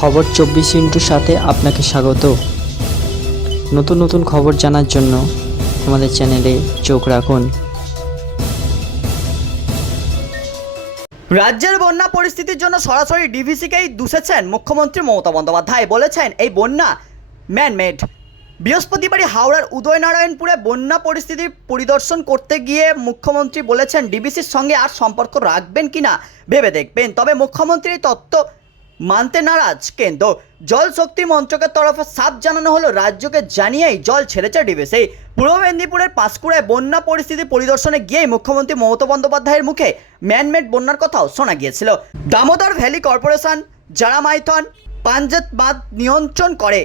খবর চব্বিশ ইন্টুর সাথে আপনাকে স্বাগত। নতুন নতুন খবর জানার জন্য আমাদের চ্যানেলে চোখ রাখুন। রাজ্যের বন্যা পরিস্থিতির জন্য সরাসরি ডিভিসিকেই দুষেছেন মুখ্যমন্ত্রী মমতা বন্দ্যোপাধ্যায়। বলেছেন, এই বন্যা ম্যানমেড বৃহস্পতিবারই হাওড়ার উদয়নারায়ণপুরে বন্যা পরিস্থিতি পরিদর্শন করতে গিয়ে মুখ্যমন্ত্রী বলেছেন ডিবিসির সঙ্গে আর সম্পর্ক রাখবেন কিনা ভেবে দেখবেন। তবে মুখ্যমন্ত্রীর তত্ত্ব মানতে নারাজ। কেন্দ্র। জল শক্তি মন্ত্রকের তরফে সাপ জানানো হলো, রাজ্যকে জানিয়েই জল ছেড়েছে ডিবিসি। পূর্ব মেদিনীপুরের পাঁশকুড়ায় বন্যা পরিস্থিতি পরিদর্শনে গিয়েই মুখ্যমন্ত্রী মমতা বন্দ্যোপাধ্যায়ের মুখে ম্যানমেড বন্যার কথাও শোনা গিয়েছিল। দামোদর ভ্যালি কর্পোরেশন যারা মাইথন পাঞ্জাত বাঁধ নিয়ন্ত্রণ করে।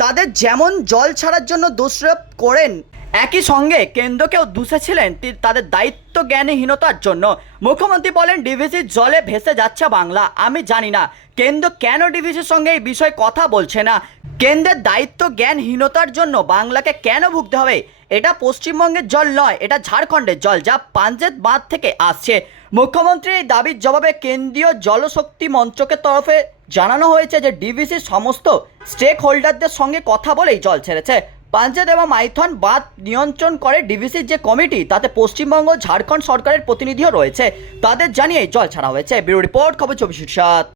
তাদের যেমন জল ছাড়ার জন্য দোষারোপ করেন একই সঙ্গে কেন্দ্রকেও দুষেছিলেন তাদের দায়িত্ব জ্ঞানহীনতার জন্য। মুখ্যমন্ত্রী বলেন ডিভিসির জলে ভেসে যাচ্ছে বাংলা। আমি জানি না, কেন্দ্র কেন ডিভিসির সঙ্গে এই বিষয়ে কথা বলছে না? কেন্দ্রের দায়িত্ব জ্ঞানহীনতার জন্য বাংলাকে কেন ভুগতে হবে? এটা পশ্চিমবঙ্গের জল নয়, এটা ঝাড়খণ্ডের জল, যা পাঞ্জেত বাঁধ থেকে আসছে। মুখ্যমন্ত্রীর এই দাবির জবাবে কেন্দ্রীয় জলশক্তি মন্ত্রকের তরফে জানানো হয়েছে যে, ডিভিসির সমস্ত স্টেক হোল্ডারদের সঙ্গে কথা বলেই জল ছেড়েছে। পাঞ্জাব এবং মাইথন বাঁধ নিয়ন্ত্রণ করে ডিভিসির যে কমিটি, তাতে পশ্চিমবঙ্গ, ঝাড়খণ্ড সরকারের প্রতিনিধিও রয়েছে। তাদের জানিয়ে জল ছাড়া হয়েছে। ব্যুরো রিপোর্ট, খবর চব্বিশ সাত।